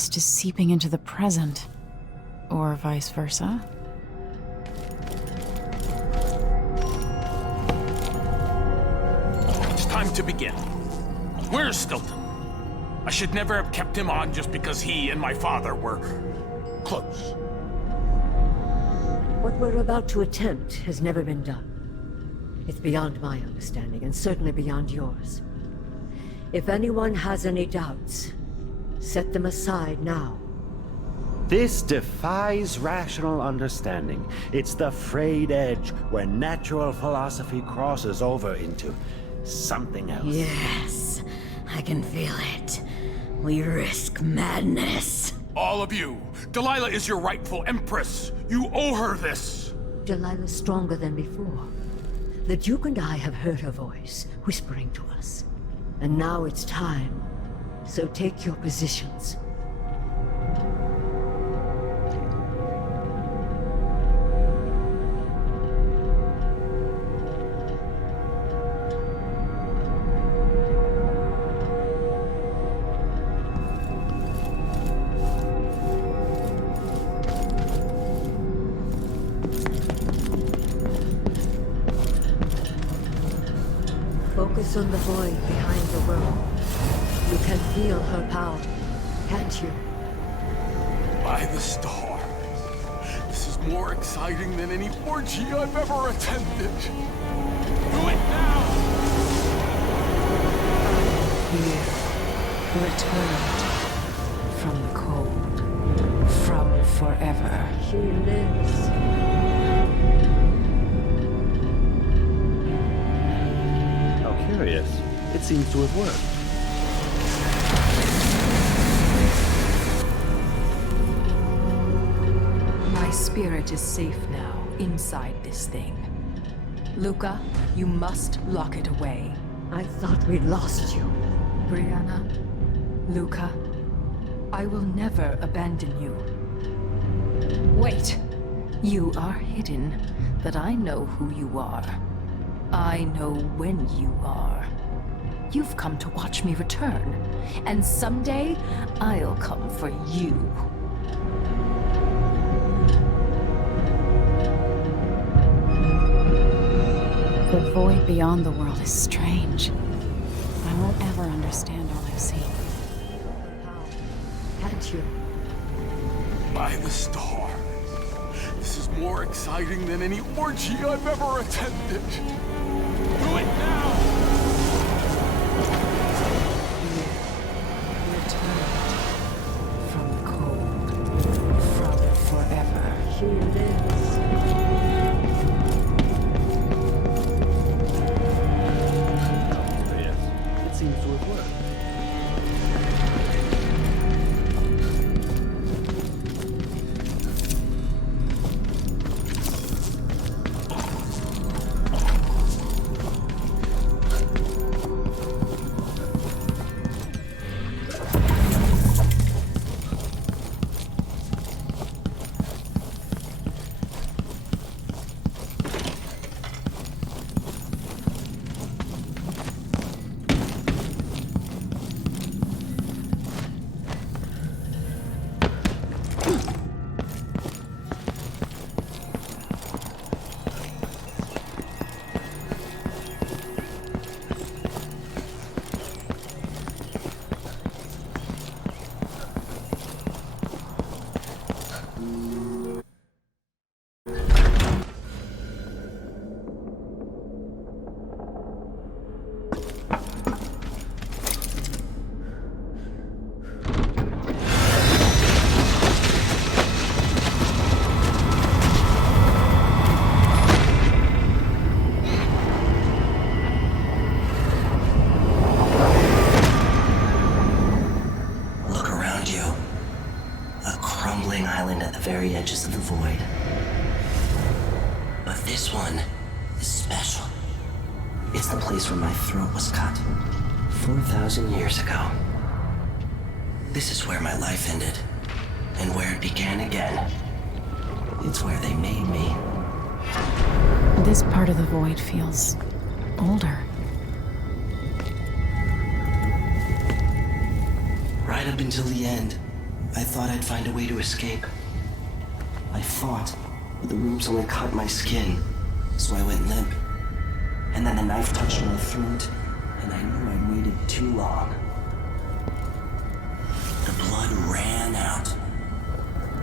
past is seeping into the present. Or vice versa. It's time to begin. Where's Stilton? I should never have kept him on just because he and my father were close. What we're about to attempt has never been done. It's beyond my understanding, and certainly beyond yours. If anyone has any doubts, set them aside now. This defies rational understanding. It's the frayed edge where natural philosophy crosses over into something else. Yes, I can feel it. We risk madness. All of you, Delilah is your rightful empress. You owe her this. Delilah's stronger than before. The Duke and I have heard her voice, whispering to us. And now it's time. So take your positions. Focus on the void behind the world. You can feel her power, can't you? By the stars. This is more exciting than any orgy I've ever attended. Do it now! Here, returned from the cold, from forever. She lives. How curious. It seems to have worked. My spirit is safe now, inside this thing. Luca, you must lock it away. I thought we'd lost you. Brianna, Luca, I will never abandon you. Wait! You are hidden, but I know who you are. I know when you are. You've come to watch me return, and someday I'll come for you. The void beyond the world is strange. I won't ever understand all I've seen. How? Can't you? By the stars. This is more exciting than any orgy I've ever attended. Do it now! Returned from the cold, from forever. She lives. How curious. It seems to have worked. very edges of the void. But this one is special. It's the place where my throat was cut 4,000 years ago. This is where my life ended, and where it began again. It's where they made me. This part of the void feels older. Right up until the end, I thought I'd find a way to escape. I fought, but the wounds only cut my skin, so I went limp. And then the knife touched my throat, and I knew I'd waited too long. The blood ran out,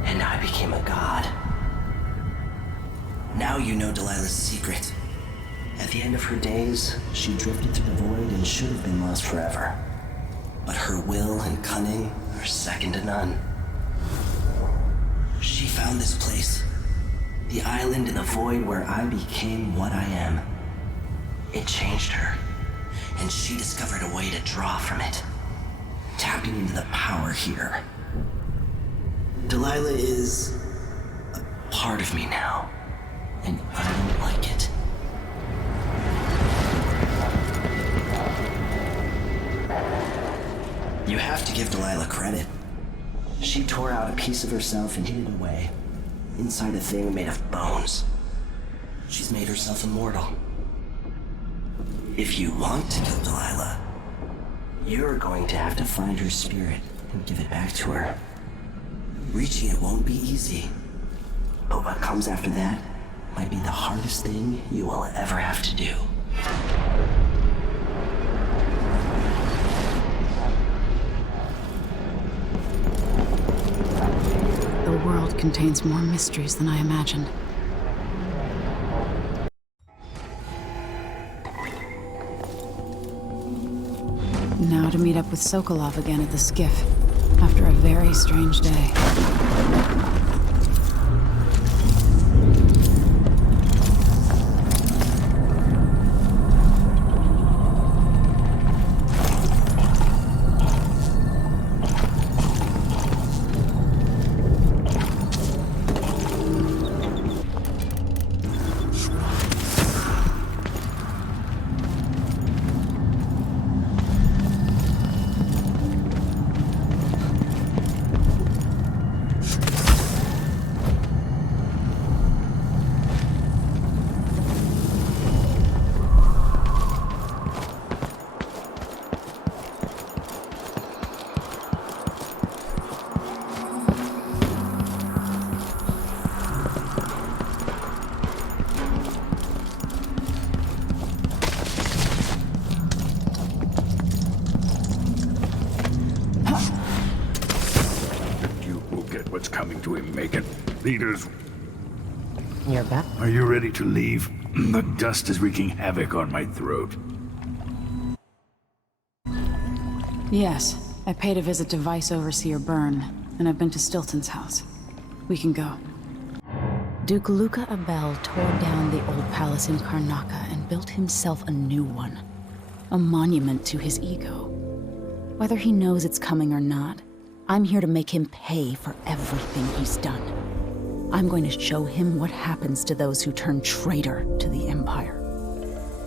and I became a god. Now you know Delilah's secret. At the end of her days, she drifted through the void and should have been lost forever. But her will and cunning are second to none. She found this place, the island in the void where I became what I am. It changed her, and she discovered a way to draw from it, tapping into the power here. Delilah is a part of me now, and I don't like it. You have to give Delilah credit. She tore out a piece of herself and hid it away, inside a thing made of bones. She's made herself immortal. If you want to kill Delilah, you're going to have to find her spirit and give it back to her. Reaching it won't be easy, but what comes after that might be the hardest thing you will ever have to do. The world contains more mysteries than I imagined. Now to meet up with Sokolov again at the skiff, after a very strange day. What's coming to him, Megan? Leaders, You're back? are you ready to leave? The dust is wreaking havoc on my throat. Yes, I paid a visit to Vice Overseer Byrne, and I've been to Stilton's house. We can go. Duke Luca Abel tore down the old palace in Karnaca and built himself a new one. A monument to his ego. Whether he knows it's coming or not, I'm here to make him pay for everything he's done. I'm going to show him what happens to those who turn traitor to the Empire.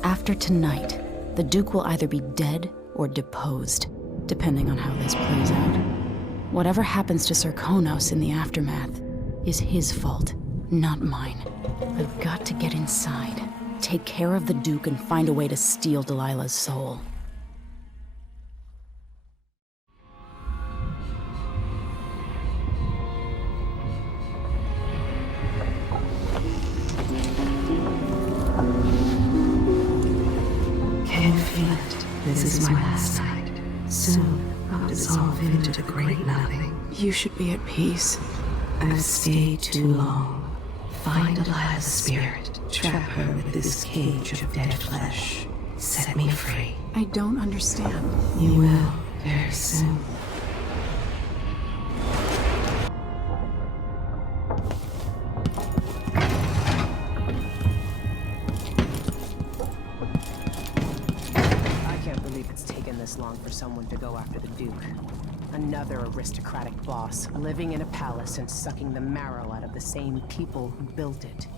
After tonight, the Duke will either be dead or deposed, depending on how this plays out. Whatever happens to Sir Konos in the aftermath is his fault, not mine. I've got to get inside, take care of the Duke, and find a way to steal Delilah's soul. This is my last night. Soon I'll dissolve into the great nothing. You should be at peace. I've stayed too long. Find Delilah's spirit. Trap her with this cage of dead flesh. Set me free. I don't understand. You will very soon. Long for someone to go after the Duke. Another aristocratic boss, living in a palace and sucking the marrow out of the same people who built it.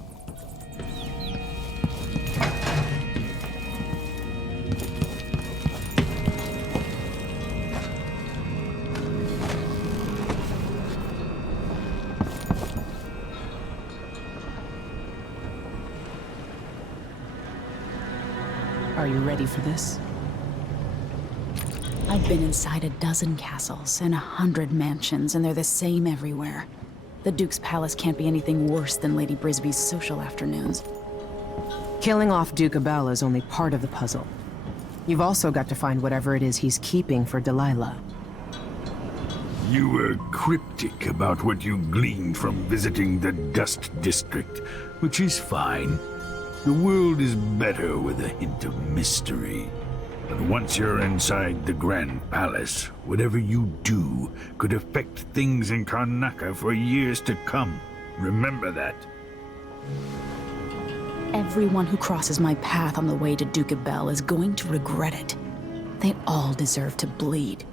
Are you ready for this? I've been inside a dozen castles and 100 mansions, and they're the same everywhere. The Duke's palace can't be anything worse than Lady Brisby's social afternoons. Killing off Duke Abel is only part of the puzzle. You've also got to find whatever it is he's keeping for Delilah. You were cryptic about what you gleaned from visiting the Dust District, which is fine. The world is better with a hint of mystery. But once you're inside the Grand Palace, whatever you do could affect things in Karnaca for years to come. Remember that. Everyone who crosses my path on the way to Duke Abel is going to regret it. They all deserve to bleed.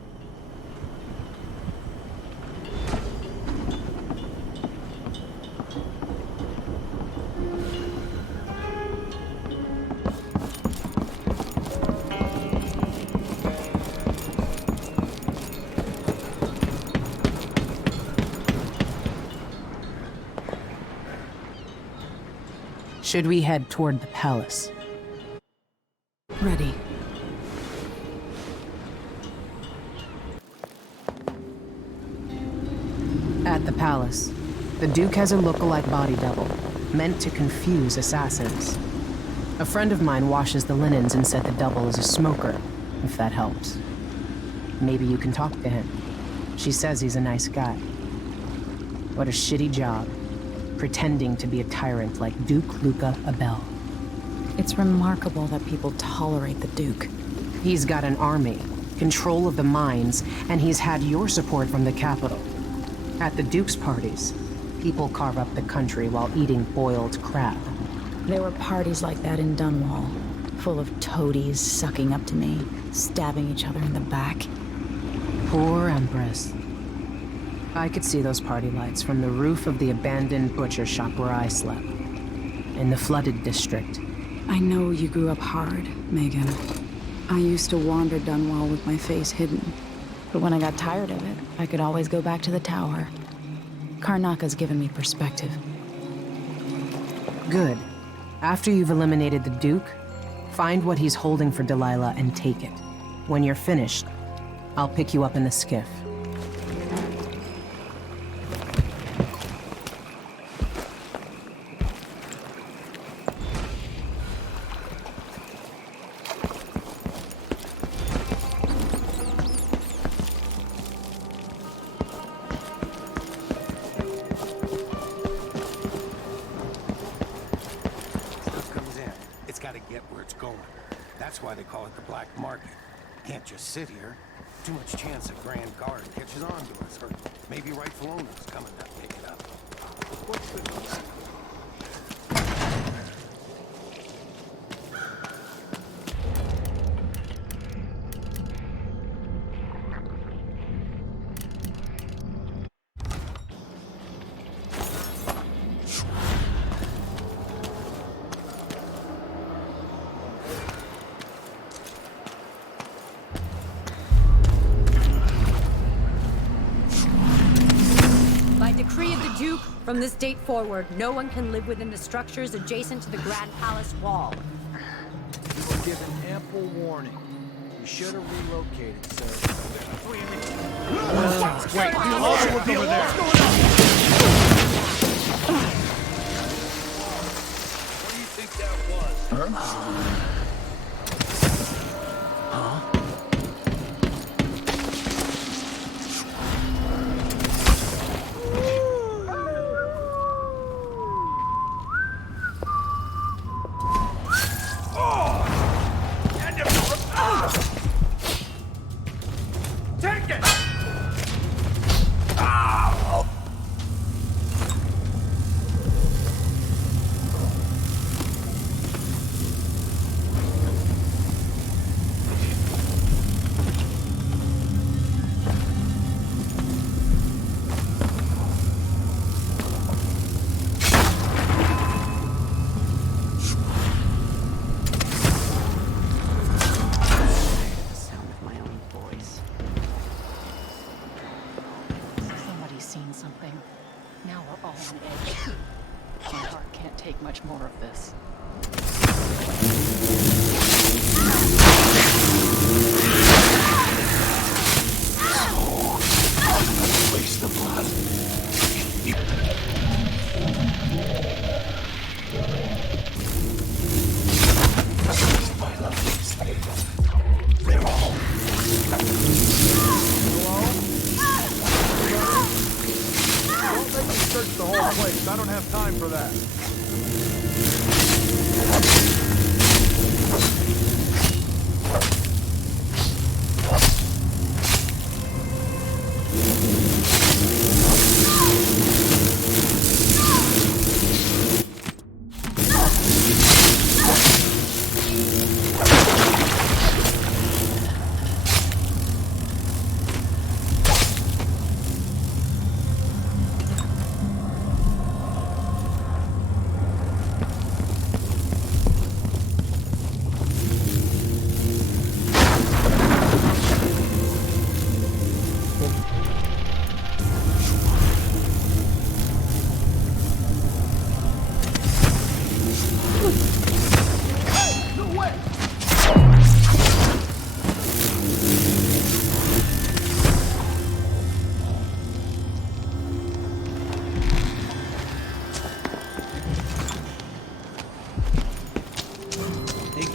Should we head toward the palace? Ready. At the palace, the Duke has a look-alike body double, meant to confuse assassins. A friend of mine washes the linens and said the double is a smoker, if that helps. Maybe you can talk to him. She says he's a nice guy. What a shitty job, pretending to be a tyrant like Duke Luca Abel. It's remarkable that people tolerate the Duke. He's got an army, control of the mines, and he's had your support from the capital. At the Duke's parties, people carve up the country while eating boiled crab. There were parties like that in Dunwall, full of toadies sucking up to me, stabbing each other in the back. Poor Empress. I could see those party lights from the roof of the abandoned butcher shop where I slept, in the flooded district. I know you grew up hard, Megan. I used to wander Dunwall with my face hidden, but when I got tired of it, I could always go back to the tower. Karnaca's given me perspective. Good. After you've eliminated the Duke, find what he's holding for Delilah and take it. When you're finished, I'll pick you up in the skiff. That's why they call it the black market. Can't just sit here. Too much chance a Grand Guard catches on to us, or maybe rightful owners coming to pick it up. What's the news? Decree of the Duke, from this date forward, no one can live within the structures adjacent to the Grand Palace wall. You were given ample warning. You should have relocated, sir. Wait, look over there. What's going on? What do you think that was? Huh?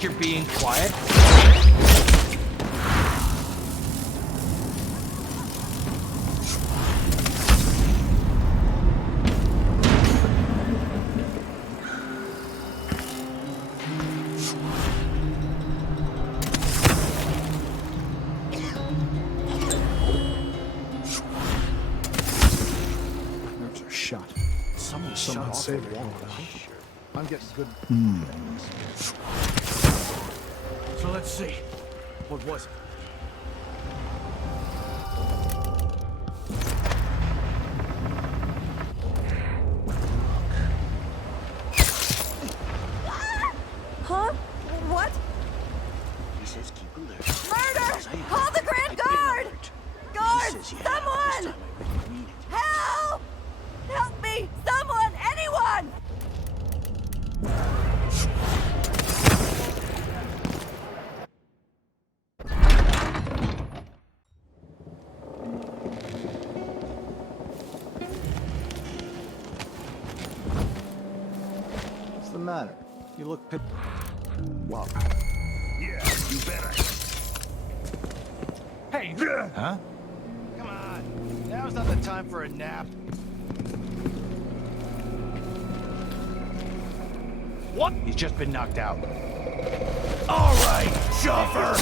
You're being quiet? Nerves are shot. Someone say they won't. I'm getting good. So let's see. What was it? Huh? What? He says keep alert. Murder! Call the Grand Guard! Guard! Someone! Help! Help me! Someone! Anyone! What's the matter? You look pit. Wow. Yeah, you better. Hey! Huh? Come on. Now's not the time for a nap. What? He's just been knocked out. All right, Juffer!